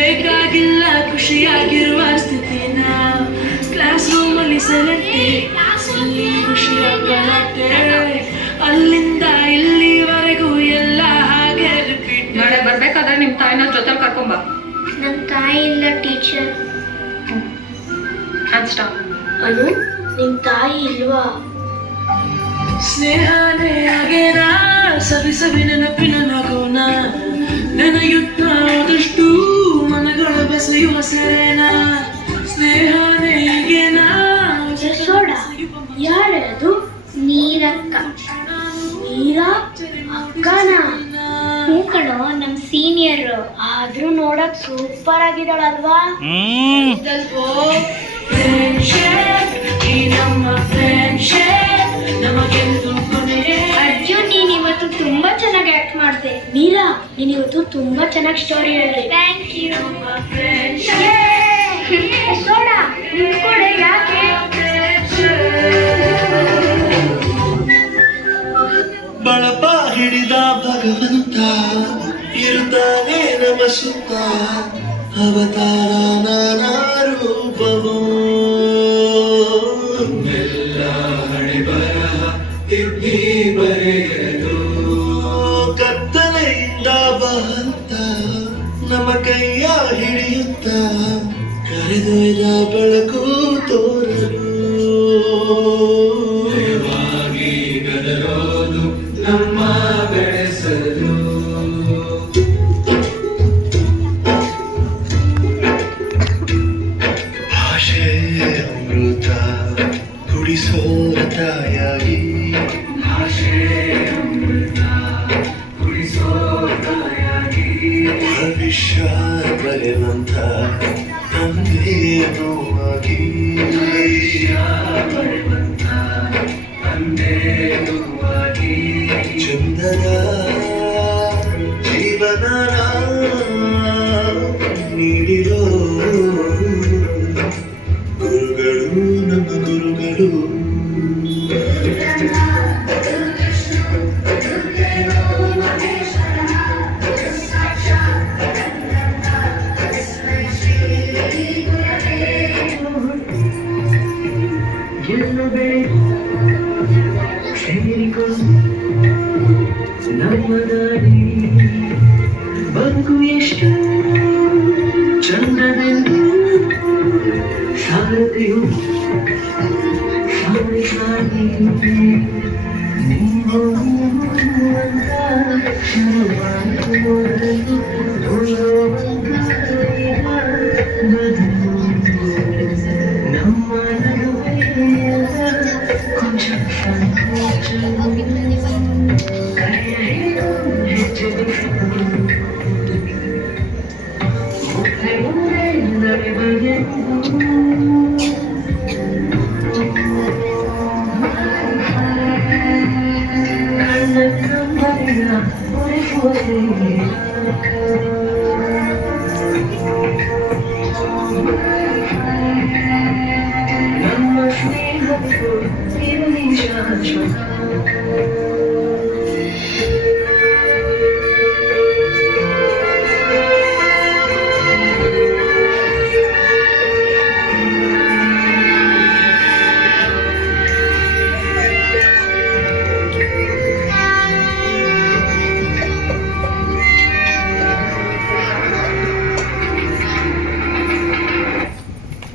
ಬೇಕಾಗಿಲ್ಲ ಖುಷಿಯಾಗಿರುವ ಸ್ಥಿತಿನ ಕ್ಲಾಸ್ ರೂಮಲ್ಲಿ ಸೆಲೆಕ್ಟೆ ಖುಷಿಯ ಗಲಾಟೆ ಅಲ್ಲಿಂದ ಇಲ್ಲಿವರೆಗೂ ಎಲ್ಲ ಹಾಗೆ ರಿಪೀಟ್. ನಾಳೆ ಬರ್ಬೇಕಾದ್ರೆ ನಿಮ್ ತಾಯಿನ ಜೊತೆ ಕರ್ಕೊಂಬ. ನಮ್ಮ ತಾಯಿ ಇಲ್ಲ ಟೀಚರ್. ಅನು ನಿಮ್ ತಾಯಿ ಇಲ್ವಾ? ಸ್ನೇಹನೇ ಹಾಗೇನಾ ಸವಿ ಸವಿ ನೆನಪಿನ ನಗುನ ನೆನೆಯುತ್ತಾದಷ್ಟು ಮನಗಳ ಬೆಸೆಯುವ ಸೆರೆನ ಸ್ನೇಹನೇ ಹೀಗೇನಾ ಸೋಡ ಯಾರೇ ಅದು? ನೀರಕ್ಕ. ನೀರಾ ಅಕ್ಕನ? ಹ್ಞೂ ಕಣೋ, ನಮ್ ಸೀನಿಯರ್. ಆದ್ರೂ ನೋಡಕ್ ಸೂಪರ್ ಆಗಿದ್ದಾಳಲ್ವಾ? ಅರ್ಜುನ್, ನೀನ್ ಇವತ್ತು ತುಂಬಾ ಚೆನ್ನಾಗಿ ಆಕ್ಟ್ ಮಾಡ್ದೆ. ಮೀರಾ, ನೀನ್ ಇವತ್ತು ತುಂಬಾ ಚೆನ್ನಾಗಿ ಸ್ಟೋರಿ ಹೇಳಿದೆ. Thank you. ಸೋಡಾ ನಿಂತ್ಕೊಳ್ಳೆ, ಯಾಕೆ? ಬಳಪ ಹಿಡಿದ ಭಗವಂತ ಇರುತ್ತಾನೆ ನಮ ಸುತ್ತ ಅವತಾರ ನಾನಾ ರೂಪವೋ ಎಲ್ಲ ಹಣೆ ಬರಹ ತಿದ್ದಿ ಬರೆಯಲು ಕತ್ತಲೆಯಿಂದ ಬಹಂತ ನಮ್ಮ ಕೈಯ ಹಿಡಿಯುತ್ತ ಕರೆದೊಯ್ದ ಬೆಳಕು ತೋರಲು ಗದರೋದು ನಮ್ಮ ಬೆಳೆಸಲು ಭಾಷೆ ಅಮೃತ ಕುಡಿಸೋ ತಾಯಾಗಿ ಭಾಷೆ ಅಮೃತ ಕುಡಿಸೋ ತಾಯಾಗಿ ಭವಿಷ್ಯ ಬರೆವಂತ ತಂದೆಯೂ ಆಗಿ ಭವಿಷ್ಯ ಬರೆವಂತ ತಂದೆಯೂ ಆಗಿ ಚಂದನ ಜೀವನ ನೀಡಿರೋ ಗುರುಗಳು ನಮ್ಮ ಗುರುಗಳು ನಮ್ಮ ದಾರಿ ಬದುಕು ಎಷ್ಟು ಚಂದವೆಂದು ಸಾರಥಿಯು ಸಾರಿಗಾಗಿ ನೀವು ಅಂತ ಶುರುವಾಗುವುದು ನಮ್ಮ ನಡುವೆ ಕೊಂಚ ಸಂಕೋಚ What